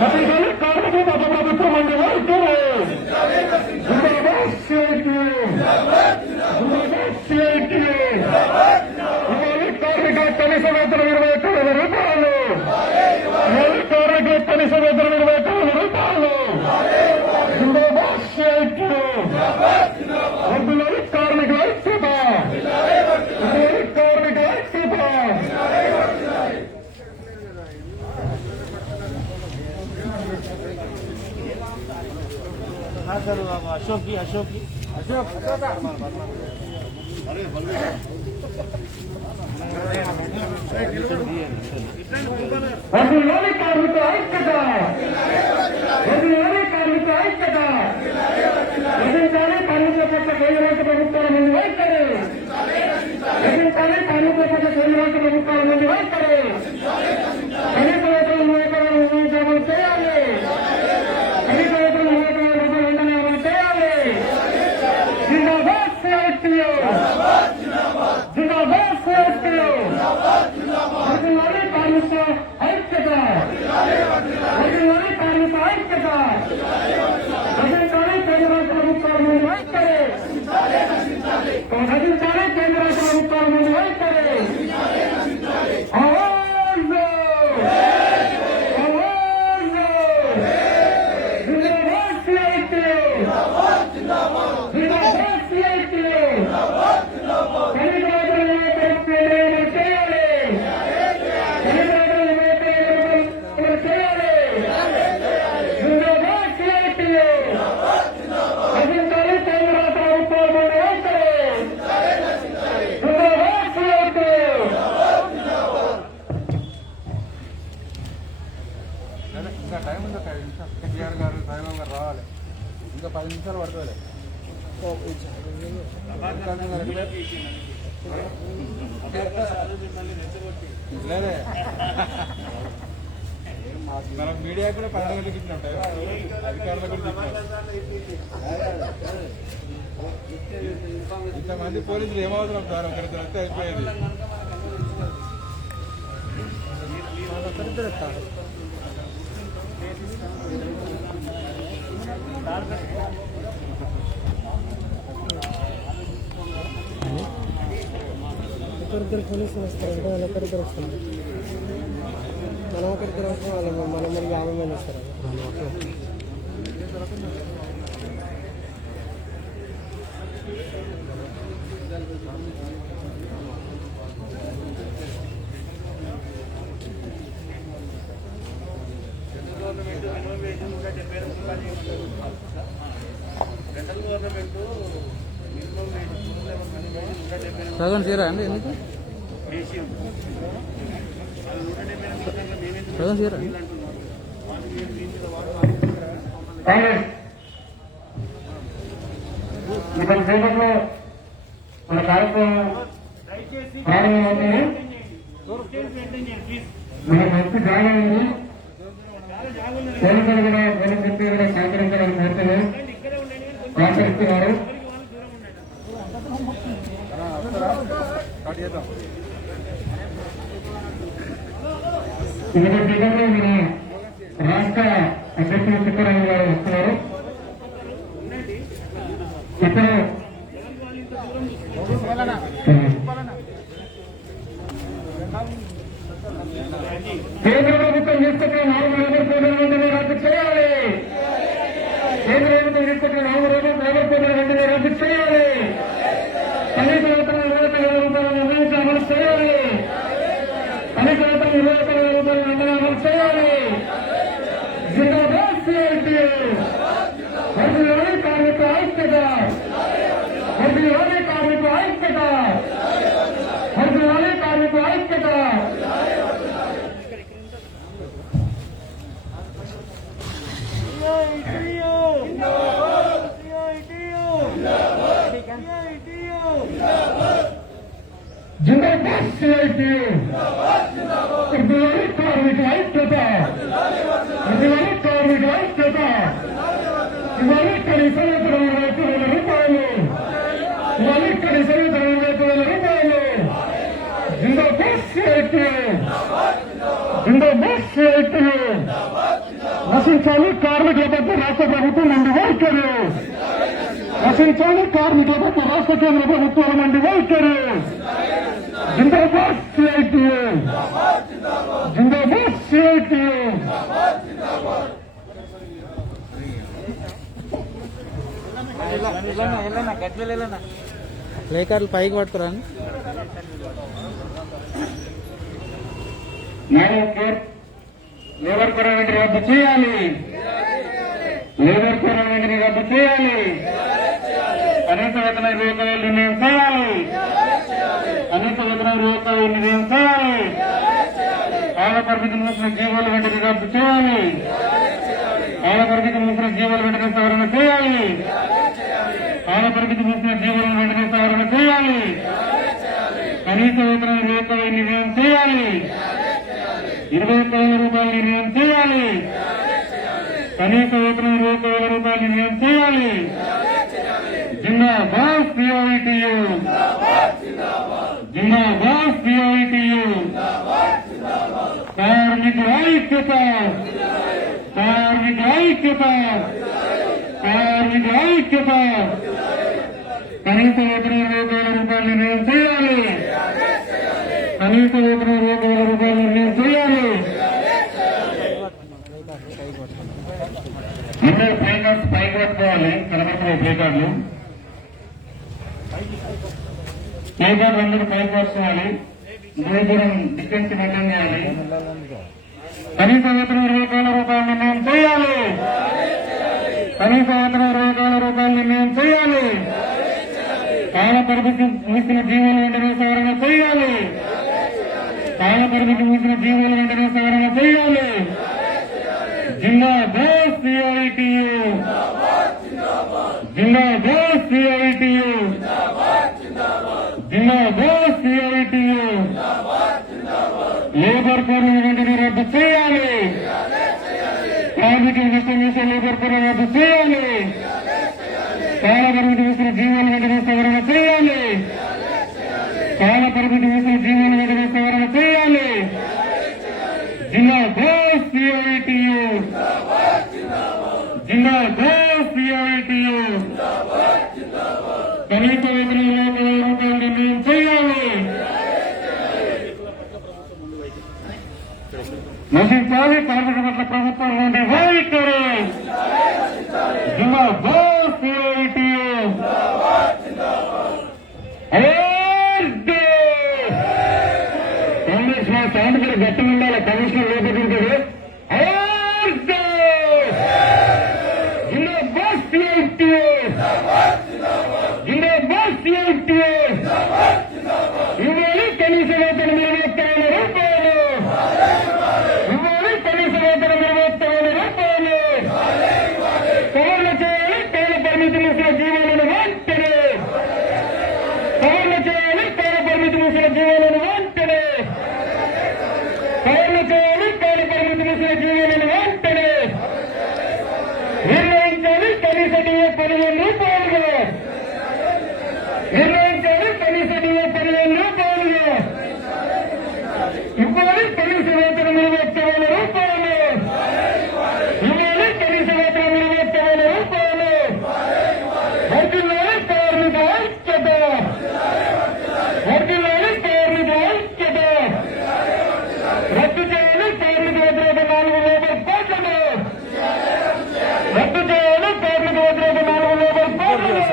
నశించాలి కార్మిక గత ప్రభుత్వం అంటే వైఖరి. జిందాబాద్ సిఐటియు. జిందాబాద్ సిఐటియు. ఇవాళ కార్మిక కనీస వేతనం 21,000 రూపాయలు. ఇవాళ కార్మిక కనీస వేతనం 21,000 రూపాయలు. జిందాబాద్ సిఐటియు. వర్ధిల్లాలి కార్మికుల ఐక్యత. వర్ధిల్లాలి కార్మికుల ఐక్యత. अशोक जी अशोक जी अशोक వర్ధిల్లాలి కార్మిక ఐక్యత. వర్ధిల్లాలి కార్మిక ఐక్యత. నశించాలి కార్మికుల పట్ల కేంద్ర రాష్ట్ర ప్రభుత్వాల ముందు వైఖరి. నశించాలి కార్మికుల పట్ల కేంద్ర రాష్ట్ర ప్రభుత్వాల ముందు వైఖరి. కనీస వేతనం 21,000 అమలు చేయాలి. కనీస వేతనం 21,000 రూపాయలు వెంటనే అమలు చేయాలి. జిందాబాద్ సిఐటియు. జిందాబాద్ సిఐటియు. వర్ధిల్లాలి కార్మిక ఐక్యత. వర్ధిల్లాలి కార్మిక ఐక్యత. నశించాలి కేంద్ర రాష్ట్ర ప్రభుత్వాల ముందు వైఖరి. నశించాలి కేంద్ర రాష్ట్ర ప్రభుత్వాల ముందు వైఖరి. ఆవాజ్ ఆవాజ్. జిందాబాద్ సిఐటియు. జిందాబాద్ సిఐటియు. కనీస వేతనం 21,000 అమలు చేయాలి. కనీస వేతనం 21,000 అమలు చేయాలి. జిందాబాద్ సిఐటియు. నశించాలి కేంద్ర రాష్ట్ర ప్రభుత్వాల ముందు వైఖరి. జిందాబాద్ సిఐటియు. ఇంకా టైం ఉంది. 5 నిమిషాలు కేటీఆర్ గారు సాయిబాబు గారు రావాలి. ఇంకా 10 నిమిషాలు పడుతుంది. లేదే మనం మీడియా కూడా 12 గంటలకు ఇచ్చినట్టు అధికారులు కూడా ఇంతమంది పోలీసులు ఏమవుతున్నాం సార్ ఒకరికి వస్తే అయిపోయేది. ఒకరిద్దరు పోలీసులు వస్తారంటే వాళ్ళు ఒకరిద్దరు వస్తారు. మనం ఒకరిద్దరు వస్తాం వాళ్ళు మనం మరి 50 మంది వస్తారు. సగం తీరా అండి ఎందుకు సగం తీరా కాంగ్రెస్ ఇతని సేపట్లో మన కార్యక్రమం ప్రారంభమవుతుంది. మనకు వచ్చి జాగా ఉంది. పోలీసులు కూడా పోలీసు చెప్పి కూడా సహకరించడానికి కోరుతున్నాం. సహకరిస్తున్నారు. ఇందులో దిగంలో మన రాష్ట్ర అధ్యక్షులు చిత్తరాజు గారు వస్తున్నారు. ఇప్పుడు కేంద్ర ప్రభుత్వం తీసుకొచ్చిన 4 లేబర్ కోడ్లను వెంటనే రద్దు చేయాలి. కేంద్ర ప్రభుత్వం తీసుకొచ్చిన 4 లేబర్ కోడ్లను వెంటనే రద్దు చేయాలి. కనీస వేతనం 21,000 రూపాయలు నిర్ణయించి అమలు చేయాలి. కనీస వేతనం 21,000 రూపాయలు వెంటనే అమలు చేయాలి. జిందాబాద్ సిఐటియు. వర్ధిల్లాలి కార్మిక ఐక్యత. వర్ధిల్లాలి కార్మిక ఐక్యత. వర్ధిల్లాలి కార్మిక ఐక్యత. జిందాబాద్ సిఐటియు. వర్ధిల్లాలి కార్మిక ఐక్యత. వర్ధిల్లాలి కార్మిక ఐక్యత. ఇవాళ కనీస వేతనం 21,000 రూపాయలు. ఇవాళ కనీస వేతనం 21,000 రూపాయలు. జిందాబాద్ సిఐటియు. జిందాబాద్ సిఐటియు. నశించాలి కార్మికుల పట్ల రాష్ట్ర ప్రభుత్వం నుండి వైఖరి. నశించాలి కార్మికుల పట్ల రాష్ట్ర కేంద్ర ప్రభుత్వాల నుండి వైఖరి. జిందాబాద్ సిఐటియు, జిందాబాద్ సిఐటియు. ప్లే కార్డులు పైకి పట్టుకురా. లేబర్ కోడ్ వెంటనే రద్దు చేయాలి. లేబర్ కోడ్ వెంటనే రద్దు చేయాలి. కనీస వేతన 20,000 నిర్ణయం చేయాలి. కనీస వేతన 20,000 నిర్ణయం చేయాలి. కాల పరిమితి ముగిసిన జీవోలు వెంటనే రద్దు చేయాలి. కాల పరిమితి ముగిసిన జీవోలు వెంటనే సవరణ చేయాలి. కాల పరిమితి ముగిసిన జీవోలను వెంటనే సవరణ చేయాలి. కనీస వేతన 20,000 నిర్ణయం చేయాలి. 20,000 రూపాయలు నిర్ణయం చేయాలి. కనీస వేతనం 20,000 రూపాయలు నిర్ణయం చేయాలి. జిందాబాద్ సిఐటియు, జిందాబాద్ సిఐటియు. కార్మికుల ఐక్యత, కార్మికుల ఐక్యత, కార్మికుల ఐక్యత. కనీస వేతనం 20,000 రూపాయలు నిర్ణయం చేయాలి. కనీస వేతనం 20,000 రూపాయలు నిర్ణయం చేయాలి. అందరూ ప్లే కార్డ్స్ పైకి పట్టుకోవాలి. కనబడుతున్నాయి ప్లే కార్డులు. ప్లే కార్డు అందరూ పైకి పట్టుకోవాలి. దూరం డిస్టెన్స్ మెయింటైన్ చేయాలి. కనీస వేతనం 20,000 రూపాయలు నిర్ణయం చేయాలి. కనీస వేతనం 20,000 రూపాయలు నిర్ణయం చేయాలి. కాల పరిమితి ముగిసిన జీవోలు వెంటనే సవరణ చేయాలి. కాల పరిమితి ముగిసిన జీవోలు వెంటనే సవరణ చేయాలి. జిందాబాద్ సిఐటియు, జిందాబాద్ సిఐటియు, జిందాబాద్ సిఐటియు. లేబర్ కోడ్ వెంటనే రద్దు చేయాలి. కార్మికులు నష్టం చేసే లేబర్ కోడ్ రద్దు చేయాలి. కాల పరిమితి ముగిసిన జీవోలు వెంటనే సవరణ చేయాలి. కాల పరిమితి ముగిసిన జీవోలు వెంటనే సవరణ చేయాలి. జిందాబాద్ సిఐటియు, జిందాబాద్ సిఐటియు. కనీస వేతనం 20,000 రూపాయలు నిర్ణయం చేయాలి. నశించాలి కార్మికుల పట్ల ప్రభుత్వం నుండి వైఖరి. జిందాబాద్ సిఐటియు. కాంగ్రెస్ లో సౌండ్ కూడా గట్టి ఉండాలి. కమిషనర్ లేకపోతే జిందాబాద్ సిఐటియు, జిందాబాద్ సిఐటియు. ఇవ్వాలి కనీస వేతనం 20,000 రూపాయలు. ఇవ్వాలి కనీస వేతనం 20,000 రూపాయలు. సవరణ చేయాలి. కాల పరిమితి ముగిసిన జీవోలను వెంటనే సవరణ చేయాలి. కాల పరిమితి ముగిసిన జీవోలను వెంటనే సవరణ చేయాలి. కాల పరిమితి ముగిసిన జీవోలను వెంటనే నిర్ణయించాలి. కనీస డిఏ 15,000 రూపాయలుగా నిర్ణయించాలి. కనీస డిఏ 15,000 రూపాయలుగా ఇవ్వాలి. కనీస వేతనం 20,000 రూపాయలు. ఇవ్వాలి. కనీస వేతనం 20,000 రూపాయలు. వర్ధిల్లాలి కార్మిక ఐక్యత, వర్ధిల్లాలి కార్మిక ఐక్యత. రద్దు చేయాలి కార్మిక వ్యతిరేక 4 లేబర్ కోడ్లను. రద్దు చేయాలి కార్మిక వ్యతిరేక 4 లేబర్ కోడ్లను.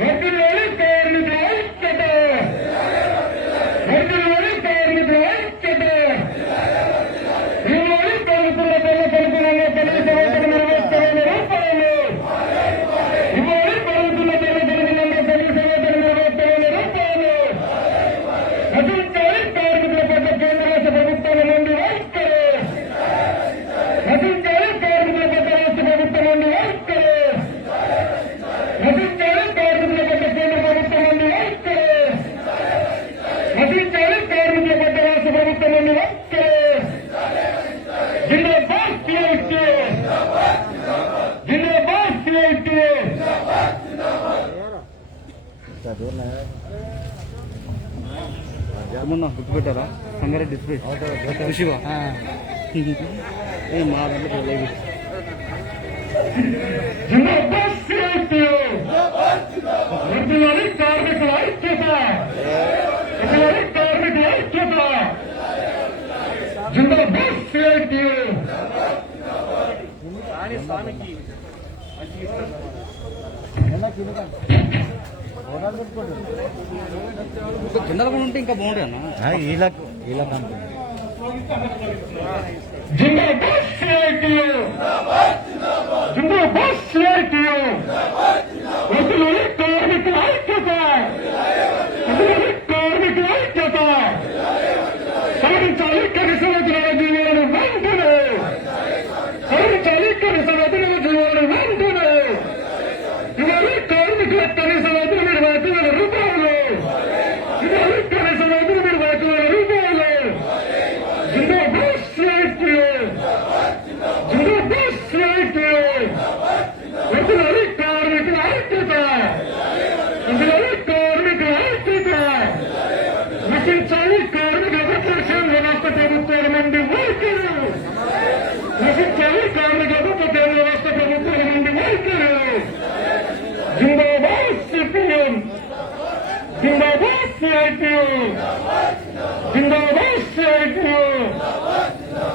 వర్ధిల్లాలి కార్మిక ఐక్యత, వర్ధిల్లాలి కార్మిక ఐక్యత. ఇవ్వాలి కార్మికుల పనుల కనుగొనలో కనీస వేతనం 20,000 రూపాయలు. ఇవ్వాలి కార్మికుల పనుల కనుగొనలో కనీస వేతనం 20,000 రూపాయలు. నశించాలి కార్మికుల పట్ల కేంద్ర రాష్ట్ర ప్రభుత్వాల నుండి వైఖరి. నశించాలి కార్మికుల పట్ల రాష్ట్ర ప్రభుత్వం నుండి వైఖరి. నశించాలి కార్మికుల పట్ల కేంద్ర ప్రభుత్వం నుండి వైఖరి. నశించాలి కార్మికుల పట్ల రాష్ట్ర ప్రభుత్వం నుండి వైఖరి. జిందాబాద్ సిఐటియు, జిందాబాద్ సిఐటియు. ఏమన్నా గుర్తుపెట్టారా సంగారెడ్డి డిస్ప్లే శివ మా దాంట్లో లైవ్ కార్మికుల ఐక్యత కార్మికుల ఐక్యత జిందాబాద్ సిఐటియు జెండాలు కూడా ఉంటే ఇంకా బాగుంటాయి అన్న ఇలా జిందాబాద్ సిఐటియు జిందాబాద్ సిఐటియు వదిలి కార్మికుల ఐక్యత వదిలి కార్మికుల ఐక్యత సాధించాలి కనీస వేతనాల జీవోలను వెంటనే సాధించాలి కనీస వేతనాల జీవోలను వెంటనే ఇవాళ కార్మికుల కనీస వేతనం 20,000 రూపాయలు ఇవాళ కనీస వేతనం 20,000 రూపాయలు జిందాబాద్ సిఐటియు జిందాబాద్ సిఐటియు వదిలి కార్మికుల ఐక్యత వదిలి కార్మికుల ఐక్యత నశించాలి కార్మికుల ప్రతిపక్షం రాష్ట్ర ప్రభుత్వాల నుండి వైఖరు నశించాలి కార్మికుల ప్రతిపక్షం రాష్ట్ర ప్రభుత్వాల నుండి వైఖరు జిందాబాద్ సిపిఎం జిందాబాద్ సిఐటియు జిందాబాద్ సిఐటియు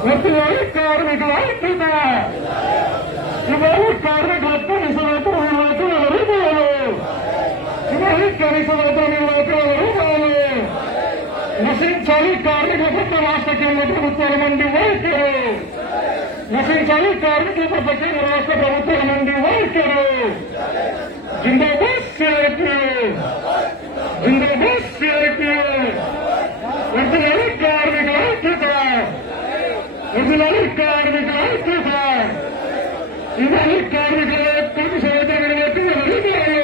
వదిలి కార్మికుల ఐక్యత ఇవాళ కార్మికుల కనీస వేతనం 20,000 రూపాయలు ఇవాళ కనీస వేతనం 20,000 రూపాయలు నశించాలి కార్మికుల పట్ల రాష్ట్ర కేంద్ర ప్రభుత్వాల నుండి వైఖరు నశించాలి కార్మికుల పట్ల రాష్ట్ర ప్రభుత్వాల నుండి వైఖరు జిందాబాద్ సిఐటియు జిందాబాద్ సిఐటియు వదిలాలి కార్మికుల ఐక్యత వదిలాలి కార్మికుల ఐక్యత ఇవాళ కార్మికుల కనీస వేతనం 20,000 రూపాయలు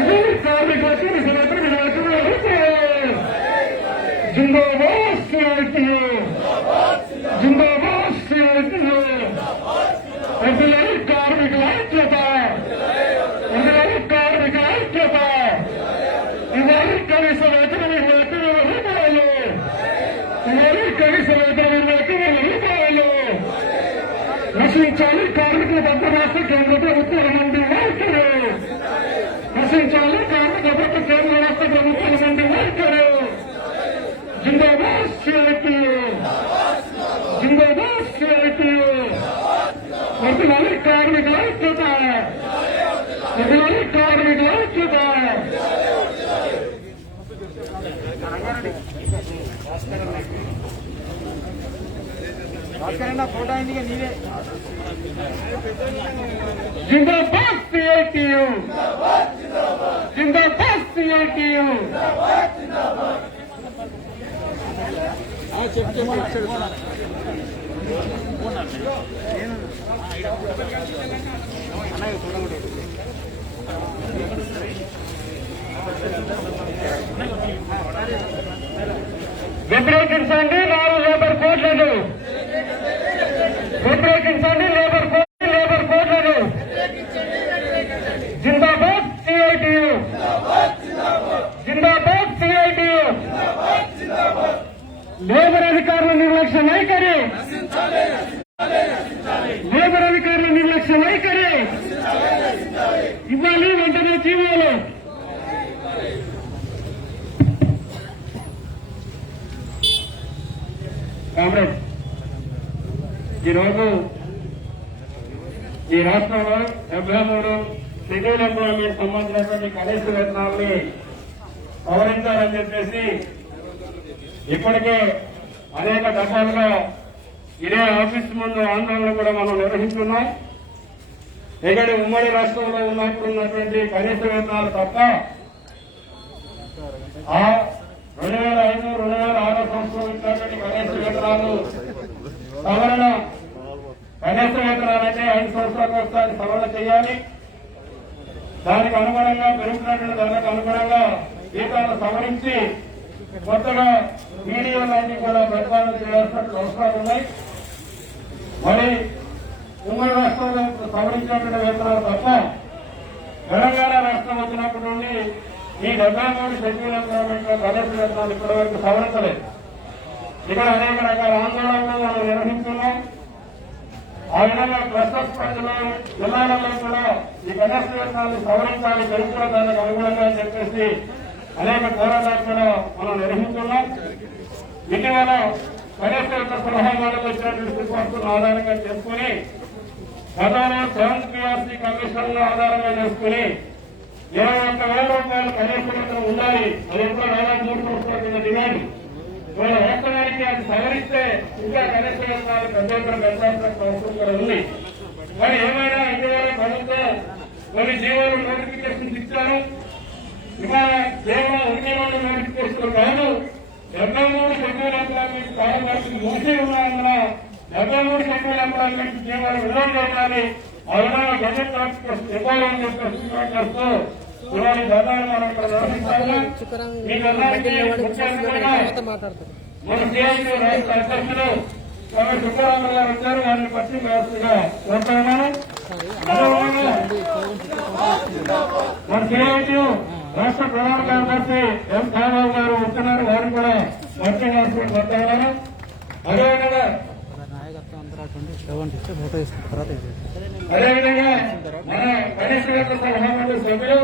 ఇవాళ కార్మికుల కనీస వేతనం 20,000 రూపాయలు జిందాబాద్ సిఐటియు జిందాబాద్ సిఐటియు వదిలాలి కార్మికుల ఐక్యత వదిలాలి కార్మికుల ఐక్యత ఇవాళ కనీస వేతనం 20,000 రూపాయలు ఇవాళ కనీస వేతనం 20,000 రూపాయలు నశించాలి కార్మికుల పట్ల రాష్ట్ర కేంద్ర ప్రభుత్వాల నుండి వైఖరు నశించాలి కార్మికుల పట్ల కేంద్ర రాష్ట్ర ప్రభుత్వాల నుండి వైఖరు జిందాబాద్ సిఐటియు జిందాబాద్ సిఐటియు వదిలాలి కార్మికుల ఐక్యత వదిలాలి కార్మికుల ఐక్యత ఫోటో అయింది నీవే జిందాబాద్ సిఐటియు జిందాబాద్ సిఐటియు వ్యతిరేకించండి 4 లేబర్ కోడ్లను వ్యతిరేకించండి లేబర్ కోడ్లను జిందాబాద్ సిఐటియు జిందాబాద్ సిఐటియు లేబర్ అధికారుల నిర్లక్ష్య వైఖరి లేబర్ అధికారుల నిర్లక్ష్య వైఖరి ఇవ్వాలి వెంటనే జీవోలు కామ్రేడ్ ఈరోజు ఈ రాష్ట్రంలో 73 షెడ్యూల్ ఎంప్లాయ్మెంట్ సంబంధించినటువంటి కనీస వేతనాల్ని సవరించాలని చెప్పేసి ఇప్పటికే అనేక దఫాలుగా ఇదే ఆఫీస్ ముందు ఆందోళన కూడా మనం నిర్వహిస్తున్నాం. ఇక్కడ ఉమ్మడి రాష్ట్రంలో ఉన్నప్పుడు ఉన్నటువంటి కనీస వేతనాలు తప్ప 2005, 2006 సంవత్సరం ఇచ్చినటువంటి కనీస వేతనాలు సవరణ కనీస వేతనాలంటే 5 సంవత్సరాలకు ఒకసారి సవరణ చేయాలి. దానికి అనుగుణంగా పెరుగుతున్నటువంటి దానికి అనుగుణంగా జీతాలు సవరించి కొత్తగా మీడియాలన్నీ కూడా ప్రతిపాదన చేయాల్సిన అవసరాలు ఉన్నాయి. మరి ఉమ్మడి రాష్ట్రంలో సవరించినటువంటి వేతనాలు తప్ప తెలంగాణ రాష్ట్రం వచ్చినప్పటి నుండి ఈ 73 షెడ్యూల్ ఎంప్లాయ్మెంట్ ప్రదర్శన వేతనాలు ఇప్పటివరకు సవరించలేదు. ఇక్కడ అనేక రకాల ఆందోళనలు మనం నిర్వహిస్తున్నాం. ఆ విధంగా క్లస్టర్స్ పరిధిలో జిల్లాలలో కూడా ఈ ప్రదర్శన వేతనాలు సవరించాలి, పెరుగుతున్న అనుగుణంగా చెప్పేసి అనేక పోరాటాలు కూడా మనం నిర్వహిస్తున్నాం. ఇటీవల కనీస సలహాదారులు వచ్చినటువంటి సిఫార్సులను ఆధారంగా చేసుకుని గతంలో 7th PRC కమిషన్ ఆధారంగా చేసుకుని 21,000 రూపాయలు కనీస వేతనం ఉండాలి. అది ఎప్పుడో 3 సంవత్సరాల కింద డిమాండ్. ఇవాళ వాస్తవానికి అది సవరిస్తే ఇంకా కనీస వేతనాలు పెద్ద ఎత్తున పెంచాల్సిన అవసరం కూడా ఉంది. మరి ఏమైనా ఇటీవల ప్రభుత్వం కొన్ని జీవోలు నోటిఫికేషన్స్ ఇచ్చారు. ఇవాళ కేవలం 1 నోటిఫికేషన్లు కాదు, 73 షెడ్యూల్ ఎంప్లాయ్మెంట్ కార్యదర్శి మూసి ఉన్నందున 73 షెడ్యూల్ ఎంప్లాయ్మెంట్ జీవోలు విడుదల చేయాలి. ఆ విధంగా గజెట్ నోటిఫికేషన్ ఇవ్వాలని చెప్పేసి చేస్తూ ఇవాళ గతాన్ని మనం ఇక్కడ నిర్వహిస్తాము. ఈ గతానికి మన సిఐటి రాష్ట్ర అధ్యక్షులు సుబ్బరామయ్య గారు వచ్చారు. వారిని పట్టి వ్యవస్థగా కోరుతున్నాను. మన సిఐటి రాష్ట్ర ప్రధాన కార్యదర్శి ఎం కామారావు గారు వస్తున్నారు. వారిని కూడా పట్టి వ్యవస్థగా కోరుతున్నాను. అదేవిధంగా మన కనీస వేతన సలహా మండలి సభ్యులు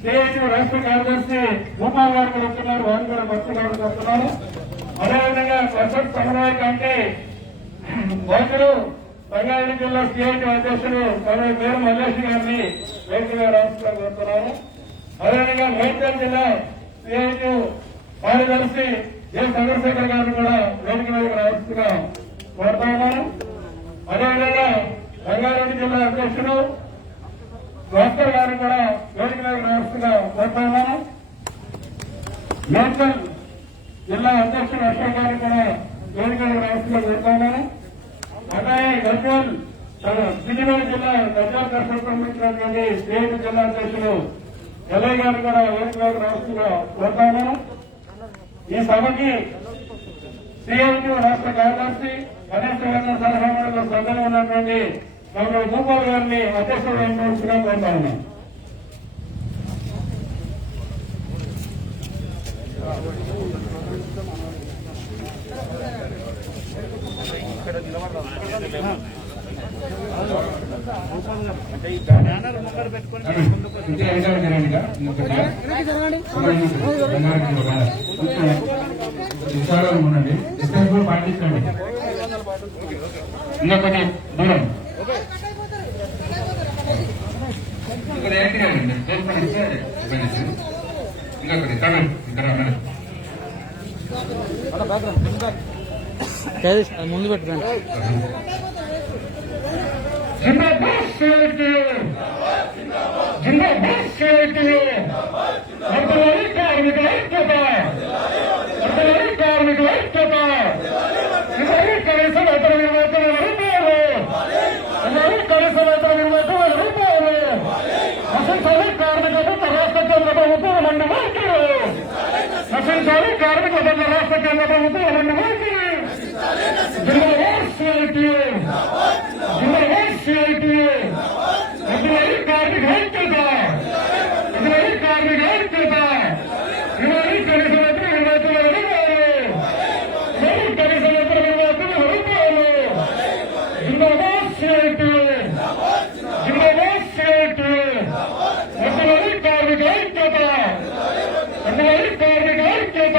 సిఐటి రాష్ట్ర కార్యదర్శి భూపాల్ గారు కూడా వస్తున్నారు. వారిని కూడా పట్టి కోరుతున్నాను. అదేవిధంగా క్లస్టర్ సమన్వయ కమిటీ వైద్యులు రంగారెడ్డి జిల్లా సిఐటి అధ్యక్షులు పేరు మల్లేష్ గారిని వేదికగా రాష్ట్రంగా కోరుతున్నాను. అదేవిధంగా మేడ్చల్ జిల్లా సిఐటి కార్యదర్శి ఏ చంద్రశేఖర్ గారిని కూడా వేదిక మీద రాష్ట్రంగా కోరుతున్నాను. అదేవిధంగా రంగారెడ్డి జిల్లా అధ్యక్షుడు భాస్కర్ గారిని కూడా వేదిక మీద రాష్ట్రంగా కోరుతున్నాను. మేడ్చల్ జిల్లా అధ్యక్షుడు అశోక్ గారిని కూడా వేదిక మీద రాష్ట్రంగా కోరుతున్నాను. అలాగే గజ్వేల్ సిద్దిపేట జిల్లా గజ్వేల్ దర్శనం పంపించినటువంటి సిఐటి జిల్లా అధ్యక్షులు ఎల్ఐ గారిని కూడా వేదిక మీద రాష్ట్రంగా కోరుతున్నాను. ఈ సభకి సిఐటి రాష్ట్ర కార్యదర్శి కనీస వేతన సలహా మండలి సభ్యులు ఉన్నటువంటి డాక్టర్ భూపాల్ గారిని అధ్యక్షుడు వేయవలసిందిగా కోరుతా ఉన్నాం. ఉండండి, పాటించండి. ఇంకా కొంచెం దూరం ఇక్కడ ఏంటి ఇంకా కొద్ది తమిళ్ ఇక్కడ ముందు పెట్టుకోండి. జిందాబాద్ సిఐటి, జిందాబాద్ సిఐటి, వర్ధిల్లాలి కార్మికుల ఐక్యత, వర్ధిల్లాలి కార్మికుల ఐక్యత, వర్ధిల్లాలి కనీస వేతన 20,000 రూపాయలు, వర్ధిల్లాలి కనీస వేతన 20,000 రూపాయలు, నశించాలి కార్మికులకు రాష్ట్ర కేంద్ర ప్రభుత్వం మండి వైఖరి, నశించాలి కార్మికులకు రాష్ట్ర కేంద్ర ప్రభుత్వం మండి వైఖరి. జిందాబాద్ సిఐటి, జిందాబాద్ సిఐటి, వర్ధిల్లాలి కార్మిక ఐక్యత, వర్ధిల్లాలి కార్మిక ఐక్యత, వర్ధిల్లాలి కనీస వేతన 20,000 రూపాయలు, వర్ధిల్లాలి కనీస వేతన 20,000 రూపాయలు. జిందాబాద్ సిఐటి, జిందాబాద్ సిఐటి, వర్ధిల్లాలి కార్మిక ఐక్యత, వర్ధిల్లాలి కార్మిక ఐక్యత,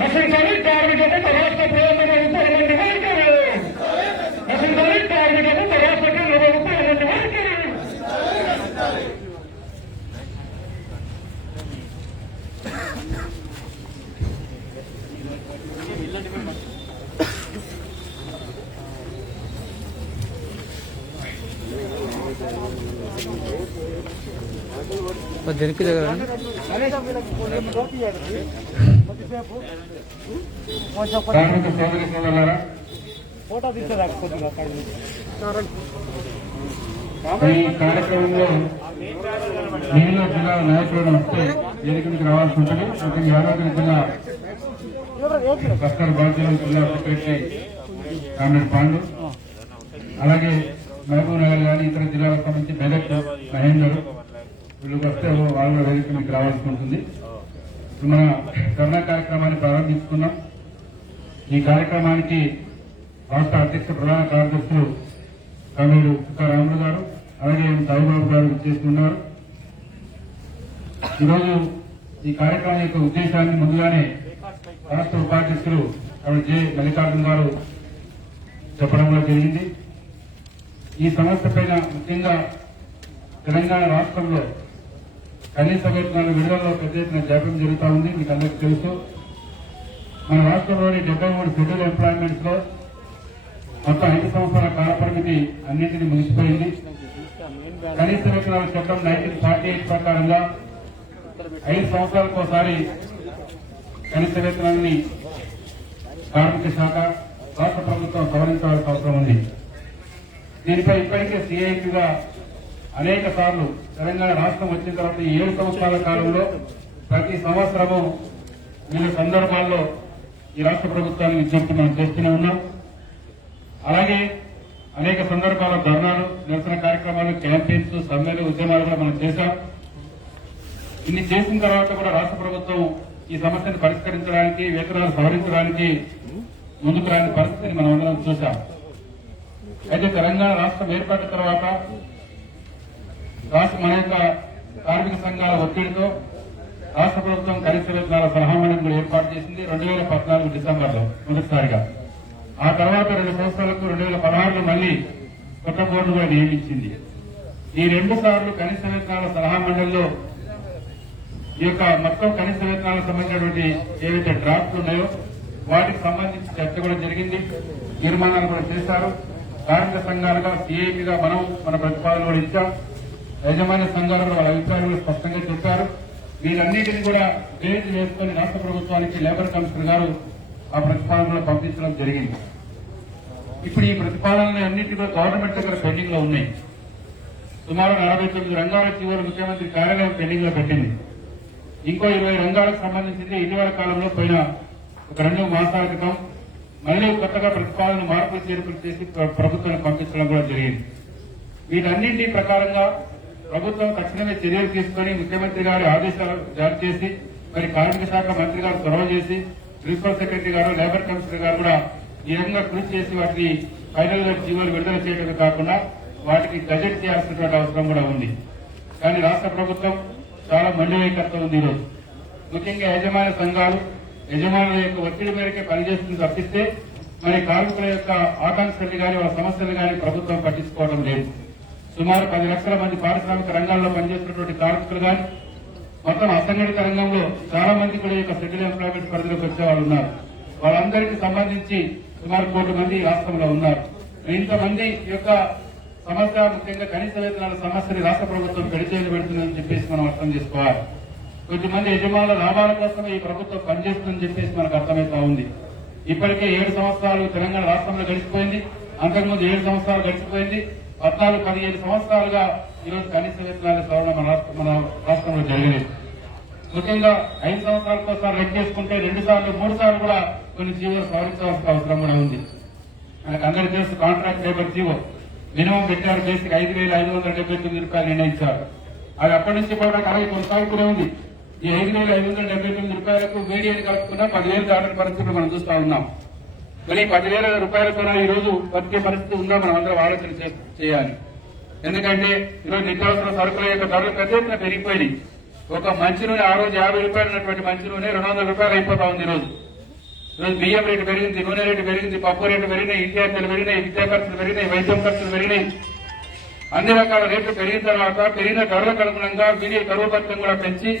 నశించాలి కార్మికులకు రాష్ట్ర ప్రభుత్వం మండి వైఖరి, నశించాలి కార్మికులకు రాష్ట్ర కేంద్ర ప్రభుత్వం మండి వైఖరి. జనకి దగ్గర కార్మిక సోదరి సోదరులారా, ఈ కార్యక్రమంలో మిగిలిన జిల్లా నాయకులను వస్తే వేదికకి రావాల్సి ఉంటుంది. అందుకని యాదాద్రి జిల్లా బస్తర్ బాధ్యుల జిల్లా సెక్రటరీ కామ్రేడ్ పాండు, అలాగే మహబూబ్ నగర్ కానీ ఇతర జిల్లాలకు సంబంధించి మెదక్ మహేందర్, వీళ్ళకి వస్తే వాళ్ళ వేదిక మీకు రావాల్సి ఉంటుంది. ఇప్పుడు మన ధర్నా కార్యక్రమాన్ని ప్రారంభించుకున్నాం. ఈ కార్యక్రమానికి రాష్ట్ర అధ్యక్ష ప్రధాన కార్యదర్శులు కమిటీ రాములు గారు అలాగే సాయిబాబు గారు చేస్తున్నారు. ఈరోజు ఈ కార్యక్రమం యొక్క ఉద్దేశాన్ని ముందుగానే రాష్ట్ర ఉపాధ్యక్షులు జె మల్లికార్జున గారు చెప్పడంలో జరిగింది. ఈ సమస్య పైన ముఖ్యంగా తెలంగాణ రాష్ట్రంలో కనీస వేతనాల విడుదలలో పెద్ద ఎత్తున జాప్యం జరుగుతూ ఉంది. మీకు అందరికీ తెలుసు. మన రాష్ట్రంలోని 73 షెడ్యూల్ ఎంప్లాయ్మెంట్స్ లో మొత్తం 5 సంవత్సరాల కాల పరిమితి అన్నింటినీ ముగిసిపోయింది. కనీస వేతనాల చట్టం 1948 ప్రకారంగా 5 సంవత్సరాలకు ఒకసారి కనీస వేతనాన్ని కార్మిక శాఖ రాష్ట్ర ప్రభుత్వం సవరించాల్సిన అవసరం ఉంది. దీనిపై ఇప్పటికే సిఐటిగా అనేక సార్లు తెలంగాణ రాష్ట్రం వచ్చిన తర్వాత ఈ 7 సంవత్సరాల కాలంలో ప్రతి సంవత్సరము వివిధ సందర్భాల్లో ఈ రాష్ట్ర ప్రభుత్వానికి విజ్ఞప్తి మనం చేస్తూనే ఉన్నాం. అలాగే అనేక సందర్భాల ధర్నాలు, నిరసన కార్యక్రమాలు, క్యాంపెయిన్స్, సమ్మెలు, ఉద్యమాలు కూడా మనం చేశాం. ఇన్ని చేసిన తర్వాత కూడా రాష్ట్ర ప్రభుత్వం ఈ సమస్యను పరిష్కరించడానికి, వేతనాలు సవరించడానికి ముందుకు రాని పరిస్థితిని మనం అందరం చూశాం. అయితే తెలంగాణ రాష్ట్రం ఏర్పడిన తర్వాత మన యొక్క కార్మిక సంఘాల ఒత్తిడితో రాష్ట్ర ప్రభుత్వం కనీస వేతనాల సలహా మండలిని ఏర్పాటు చేసింది 2014 డిసెంబర్లో మొదటిసారిగా. ఆ తర్వాత 2 సంవత్సరాలకు 2016లో మళ్లీ కొత్త బోర్డు కూడా నియమించింది. ఈ 2 సార్లు కనీస వేతనాల సలహా మండలిలో ఈ యొక్క మొత్తం కనీస వేతనాలకు సంబంధించినటువంటి ఏవైతే డ్రాఫ్ట్లు ఉన్నాయో వాటికి సంబంధించి చర్చ కూడా జరిగింది. తీర్మానాలు కూడా చేశారు. కార్మిక సంఘాలుగా సిఐటిగా మనం మన ప్రతిపాదన కూడా ఇచ్చాం. యాజమాన్య సంఘాలు కూడా వాళ్ళ అభిప్రాయాలు స్పష్టంగా చెప్పారు. వీరన్నిటిని కూడా బేస్ వేసుకుని రాష్ట్ర ప్రభుత్వానికి లేబర్ కమిషనర్ గారు ఆ ప్రతిపాదనలు పంపించడం జరిగింది. ఇప్పుడు ఈ ప్రతిపాదనలు అన్నింటి కూడా గవర్నమెంట్ దగ్గర పెండింగ్ లో ఉన్నాయి. సుమారు 49 రంగాల జీవోలు ముఖ్యమంత్రి కార్యాలయం పెండింగ్ లో పెట్టింది. ఇంకో 20 రంగాలకు సంబంధించింది ఇటీవల కాలంలో పోయిన ఒక 2 మాసాల క్రితం మళ్లీ కొత్తగా ప్రతిపాదన మార్పులు చేర్పులు చేసి ప్రభుత్వానికి పంపించడం కూడా జరిగింది. వీటన్నింటి ప్రకారంగా ప్రభుత్వం తక్షణమే చర్యలు తీసుకుని ముఖ్యమంత్రి గారి ఆదేశాలు జారీ చేసి మరి కార్మిక శాఖ మంత్రి గారు చొరవ చేసి ప్రిన్సిపల్ సెక్రటరీ గారు, లేబర్ కమిషనర్ గారు కూడా ఈ విధంగా కృషి చేసి వాటిని ఫైనల్ గా జీవోలు విడుదల చేయడమే కాకుండా వాటికి గజెట్ చేయాల్సినటువంటి అవసరం కూడా ఉంది. కానీ రాష్ట్ర ప్రభుత్వం చాలా మండి వైఖరితో ఉంది. ఈరోజు ముఖ్యంగా యాజమాన్య సంఘాలు యజమానుల యొక్క ఒత్తిడి మేరకే పనిచేస్తుంది తప్పిస్తే మరి కార్మికుల యొక్క ఆకాంక్షలు గాని వాళ్ళ సమస్యలు గాని ప్రభుత్వం పట్టించుకోవడం లేదు. సుమారు 10 లక్షల మంది పారిశ్రామిక రంగాల్లో పనిచేస్తున్నటువంటి కార్మికులు గాని మొత్తం అసంఘటిత రంగంలో చాలా మంది కూడా ఈ యొక్క షెడ్యూల్ ఎంప్లాయ్మెంట్ పరిధిలోకి వచ్చే వాళ్ళు ఉన్నారు. వాళ్ళందరికీ సంబంధించి సుమారు 1 కోటి మంది రాష్ట్రంలో ఉన్నారు. ఇంతమంది యొక్క సమస్య ముఖ్యంగా కనీస వేతనాల సమస్యని రాష్ట్ర ప్రభుత్వం గడిచేలు పెడుతుందని చెప్పేసి మనం అర్థం చేసుకోవాలి. కొద్దిమంది యజమానుల లాభాల కోసమే ఈ ప్రభుత్వం పనిచేస్తుందని చెప్పేసి మనకు అర్థమవుతా ఉంది. ఇప్పటికే 7 సంవత్సరాలు తెలంగాణ రాష్ట్రంలో గడిచిపోయింది. అంతకుముందు 7 సంవత్సరాలు గడిచిపోయింది. 14-15 సంవత్సరాలుగా ఈరోజు కనీస వేతనాల సవరణ మన రాష్ట్రంలో జరగలేదు. ముఖ్యంగా 5 సంవత్సరాలకు ఒకసారి లెక్కేసుకుంటే 2 సార్లు 3 సార్లు కూడా కొన్ని జీవోలు సవరించాల్సిన అవసరం కూడా ఉంది. మనకు అందరికీ తెలుసు కాంట్రాక్ట్ లేబర్ జీవో మినిమం పెట్టారు. బేసిక్ 5,579 రూపాయలు నిర్ణయించారు. అది అప్పటి నుంచి కూడా అలాగే కొనసాగుతూనే ఉంది. ఈ 5,579 రూపాయలకు వేడియని కలుపుకున్నా 10,000 దాటిన పరిస్థితులు మనం చూస్తా ఉన్నాం. మరి 10,000 రూపాయలతో ఈ రోజు బతికే పరిస్థితి ఉందా మనం అందరం ఆలోచన చేయాలి. ఎందుకంటే ఈరోజు నిత్యావసర సరుకుల యొక్క ధరలు పెద్ద ఎత్తున పెరిగిపోయినాయి. ఒక మంచి నూనె ఆ రోజు 50 రూపాయలు ఉన్నటువంటి మంచి నూనె 200 రూపాయలు అయిపోతా ఉంది. ఈరోజు బియ్యం రేటు పెరిగింది, నూనె రేటు పెరిగింది, పప్పు రేటు పెరిగినాయి, విద్యార్థులు పెరిగినాయి, విద్యా ఖర్చులు పెరిగినాయి, వైద్యం ఖర్చులు పెరిగినాయి. అన్ని రకాల రేట్లు పెరిగిన తర్వాత పెరిగిన ధరలకు అనుగుణంగా వీడి కరువు భత్యం కూడా పెంచి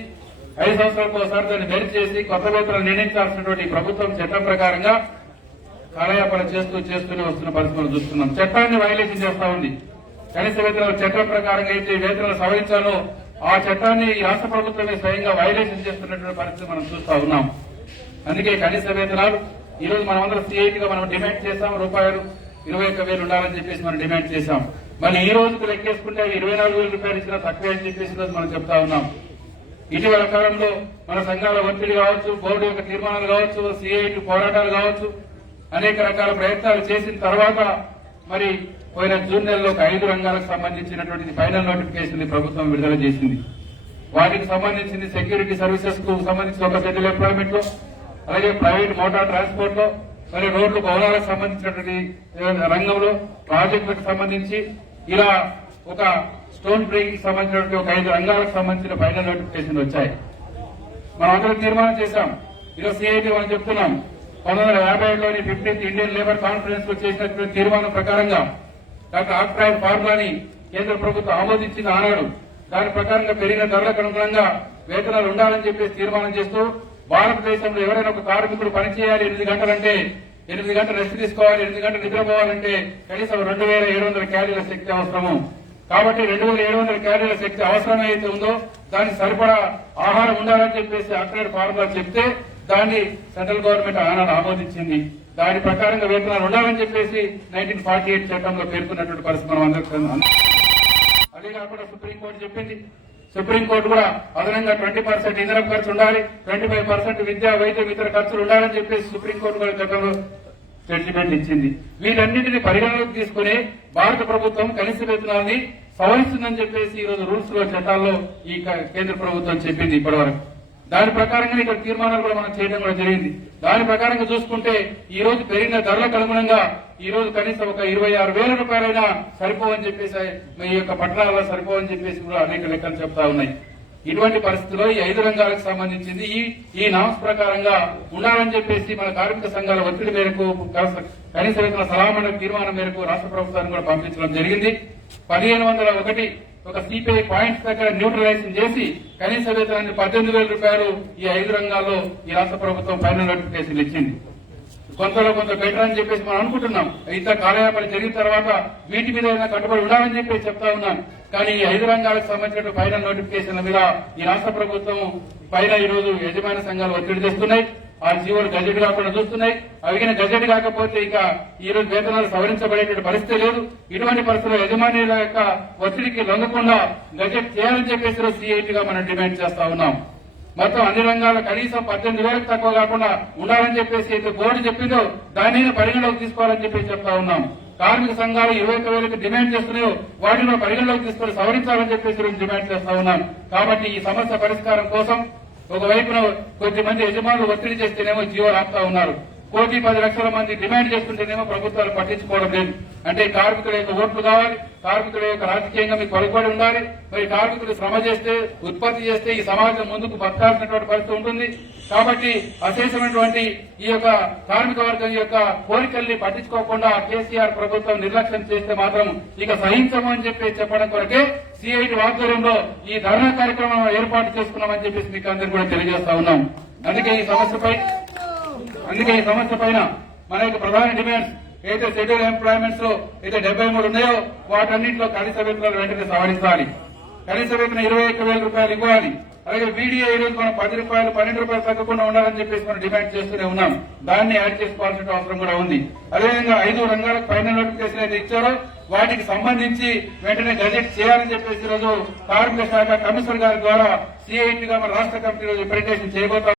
5 సంవత్సరాలకు ఒకసారి దాన్ని బెంచ్ చేసి కొత్త వేతనాలు నిర్ణయించాల్సినటువంటి ప్రభుత్వం చట్టం ప్రకారంగా కాలయాపన చేస్తూనే వస్తున్న పరిస్థితులు చూస్తున్నాం. చట్టాన్ని వైలేషన్ చేస్తా ఉంది. కనీస వేతనాల చట్టం ప్రకారంగా అయితే వేతనాలు సవరించాలో ఆ చట్టాన్ని ఈ రాష్ట్ర ప్రభుత్వమే స్వయంగా వైలేషన్ చేస్తున్నటువంటి పరిస్థితి మనం చూస్తా ఉన్నాం. అందుకే కనీస వేతనాలు ఈ రోజు మనమందరం సిఐటిగా మనం డిమాండ్ చేశాం. రూపాయలు 21,000 ఉండాలని చెప్పేసి మనం డిమాండ్ చేశాం. మళ్ళీ ఈ రోజుకు లెక్కేసుకుంటే 24,000 రూపాయలు ఇచ్చినా తక్కువే అని చెప్పేసి మనం చెప్తా ఉన్నాం. ఇటీవల కాలంలో మన సంఘాల ఒత్తిడి కావచ్చు, బోర్డు యొక్క తీర్మానాలు కావచ్చు, సిఐటి పోరాటాలు కావచ్చు, అనేక రకాల ప్రయత్నాలు చేసిన తర్వాత మరి పోయిన జూన్ నెలలో ఒక 5 రంగాలకు సంబంధించినటువంటి ఫైనల్ నోటిఫికేషన్ ప్రభుత్వం విడుదల చేసింది. వాటికి సంబంధించింది సెక్యూరిటీ సర్వీసెస్ కు సంబంధించిన ఒక షెడ్యూల్ ఎంప్లాయ్మెంట్ లో, అలాగే ప్రైవేట్ మోటార్ ట్రాన్స్పోర్ట్ లో, మరి రోడ్లు భవనాలకు సంబంధించినటువంటి రంగంలో ప్రాజెక్టులకు సంబంధించి ఇలా ఒక స్టోన్ బ్రేకింగ్ సంబంధించినటువంటి ఒక 5 రంగాలకు సంబంధించిన ఫైనల్ నోటిఫికేషన్ వచ్చాయి. మనం అందరం తీర్మానం చేశాం. ఈరోజు సిఐటి మనం చెప్తున్నాం 1957లోని 15th ఇండియన్ లేబర్ కాన్ఫరెన్స్ లో చేసినటువంటి తీర్మానం ప్రకారంగా డాక్టర్ ఆక్ట్రాయిడ్ ఫార్ములాని కేంద్ర ప్రభుత్వం ఆమోదించింది ఆనాడు. దాని ప్రకారంగా పెరిగిన ధరలకు అనుగుణంగా వేతనాలు ఉండాలని చెప్పేసి తీర్మానం చేస్తూ భారతదేశంలో ఎవరైనా ఒక కార్మికుడు పనిచేయాలి 8 గంటలంటే 8 గంటలు రెస్ట్ తీసుకోవాలి, 8 గంటలు నిద్రపోవాలంటే కనీసం 2700 క్యాలరీల శక్తి అవసరము. కాబట్టి 2700 క్యాలరీల శక్తి అవసరం ఏదైతే ఉందో దానికి సరిపడా ఆహారం ఉండాలని చెప్పేసి ఆక్ట్రాయిడ్ ఫార్ములా చెప్తే దాన్ని సెంట్రల్ గవర్నమెంట్ ఆనాడు ఆమోదించింది. దాని ప్రకారంగా వేతనాలు ఉండాలని చెప్పేసి 1948 చట్టంలో పేర్కొన్నటువంటి పరిస్థితి మనం అందరికీ. అదే కాకుండా సుప్రీంకోర్టు చెప్పింది. సుప్రీంకోర్టు కూడా అదనంగా 20% ఇంధనం ఖర్చు ఉండాలి, 25% విద్యా వైద్యం ఇతర ఖర్చులు ఉండాలని చెప్పేసి సుప్రీంకోర్టు కూడా చట్టంలో జడ్జిమెంట్ ఇచ్చింది. వీటన్నింటినీ పరిగణలోకి తీసుకుని భారత ప్రభుత్వం కనీస వేతనాన్ని సవరిస్తుందని చెప్పేసి ఈ రోజు రూల్స్ లో చట్టాల్లో ఈ కేంద్ర ప్రభుత్వం చెప్పింది ఇప్పటివరకు. దాని ప్రకారంగా ఇక్కడ తీర్మానాలు కూడా మనం చేయడం కూడా జరిగింది. దాని ప్రకారంగా చూసుకుంటే ఈ రోజు పెరిగిన ధరలకు అనుగుణంగా ఈ రోజు కనీసం ఒక 26,000 రూపాయలైనా సరిపోవని చెప్పేసి ఈ యొక్క పట్టణాల్లో సరిపోవని చెప్పేసి కూడా అనేక లెక్కలు చెప్తా ఉన్నాయి. ఇటువంటి పరిస్థితుల్లో ఈ 5 రంగాలకు సంబంధించింది ఈ నామ్స్ ప్రకారంగా ఉండాలని చెప్పేసి మన కార్మిక సంఘాల ఒత్తిడి మేరకు కనీస వేతన సలహా మండలి తీర్మానం మేరకు రాష్ట్ర ప్రభుత్వాన్ని కూడా పంపించడం జరిగింది. 1501 ఒక సిపిఐ పాయింట్స్ దగ్గర న్యూట్రలైజేషన్ చేసి కనీస వేతనాన్ని 18,000 రూపాయలు ఈ 5 రంగాల్లో ఈ రాష్ట్ర ప్రభుత్వం ఫైనల్ నోటిఫికేషన్ ఇచ్చింది. కొంతలో కొంత బెటర్ అని చెప్పేసి మనం అనుకుంటున్నాం. ఇంత కాలయాపన జరిగిన తర్వాత వీటి మీద ఏదైనా కట్టుబడి ఉండాలని చెప్పేసి చెప్తా ఉన్నాం. కానీ ఈ 5 రంగాలకు సంబంధించిన ఫైనల్ నోటిఫికేషన్ల మీద ఈ రాష్ట్ర ప్రభుత్వం పైన ఈ రోజు యజమాని సంఘాలు ఒత్తిడి తెస్తున్నాయి. ఆ జీవోలు గజెట్ కాకుండా చూస్తున్నాయి. అవిగిన గజెట్ కాకపోతే ఇక ఈ రోజు వేతనాలు సవరించబడేటువంటి పరిస్థితి లేదు. ఇటువంటి పరిస్థితుల్లో యజమానుల యొక్క ఒత్తిడికి లొంగకుండా గజెట్ చేయాలని చెప్పేసి సిఐటిగా మనం డిమాండ్ చేస్తా ఉన్నాం. మొత్తం అన్ని రంగాల్లో కనీసం 18,000 తక్కువ కాకుండా ఉండాలని చెప్పేసి అయితే బోర్డు చెప్పిందో దాన్ని పరిగణలోకి తీసుకోవాలని చెప్పేసి చెప్తా ఉన్నాం. కార్మిక సంఘాలు 21,000 డిమాండ్ చేస్తున్నాయో వాటిని పరిగణలోకి తీసుకొని సవరించాలని చెప్పేసి డిమాండ్ చేస్తా ఉన్నాం. కాబట్టి ఈ సమస్య పరిష్కారం కోసం ఒకవైపున కొద్దిమంది యజమానులు ఒత్తిడి చేస్తేనేమో జీవో రాస్తా ఉన్నారు. 1,10,00,000 మంది డిమాండ్ చేస్తుంటేనేమో ప్రభుత్వాలు పట్టించుకోవడం లేదు. అంటే కార్మికుల యొక్క ఓట్లు కావాలి, కార్మికుల యొక్క రాజకీయంగా మీకు పలుకుబడి ఉండాలి. మరి కార్మికులు శ్రమ చేస్తే ఉత్పత్తి చేస్తే ఈ సమాజం ముందుకు బతకాల్సినటువంటి పరిస్థితి ఉంటుంది. కాబట్టి అశేషమైనటువంటి ఈ యొక్క కార్మిక వర్గం యొక్క కోరికల్ని పట్టించుకోకుండా కేసీఆర్ ప్రభుత్వం నిర్లక్ష్యం చేస్తే మాత్రం ఇక సహించము అని చెప్పడం కొరకే సిఐటి ఆధ్వర్యంలో ఈ ధర్నా కార్యక్రమం ఏర్పాటు చేసుకున్నామని చెప్పేసి మీకు అందరికీ కూడా తెలియజేస్తా ఉన్నాం. అందుకే ఈ సమస్య పైన మన యొక్క ప్రధాన డిమాండ్స్ అయితే షెడ్యూల్ ఎంప్లాయ్మెంట్స్ లో అయితే 73 ఉన్నాయో వాటన్నింటిలో కనీస వేతనాలు వెంటనే సవరించాలి. కనీస వేతనం 21,000 రూపాయలు ఇవ్వాలి. అలాగే వీడియో ఈ రోజు మనం 10 రూపాయలు 12 రూపాయలు తగ్గకుండా ఉండాలని చెప్పేసి మనం డిమాండ్ చేస్తూనే ఉన్నాం. దాన్ని యాడ్ చేసుకోవాల్సిన అవసరం కూడా ఉంది. అదేవిధంగా 5 రంగాలకు ఫైనల్ నోటిఫికేషన్ అయితే ఇచ్చారో వాటికి సంబంధించి వెంటనే గజెట్ చేయాలని చెప్పేసి ఈ రోజు కార్మిక శాఖ కమిషనర్ గారి ద్వారా సిఐటిగా మన రాష్ట్ర కమిటీ రిప్రజెంటేషన్ చేయబోతాం.